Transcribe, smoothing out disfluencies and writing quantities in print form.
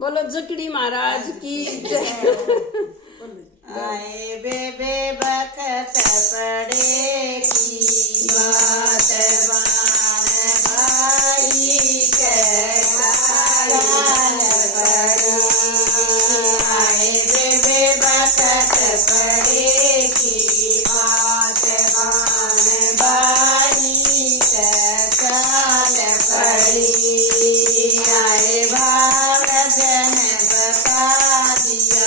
बोलो जकड़ी महाराज की जय। आए बेबे बखत पड़े की बात बाण भाई के कान पड़ी। आए बेबे बखत पड़े की बात बाण भाई के कान पड़ी। आए भागजन बता दिया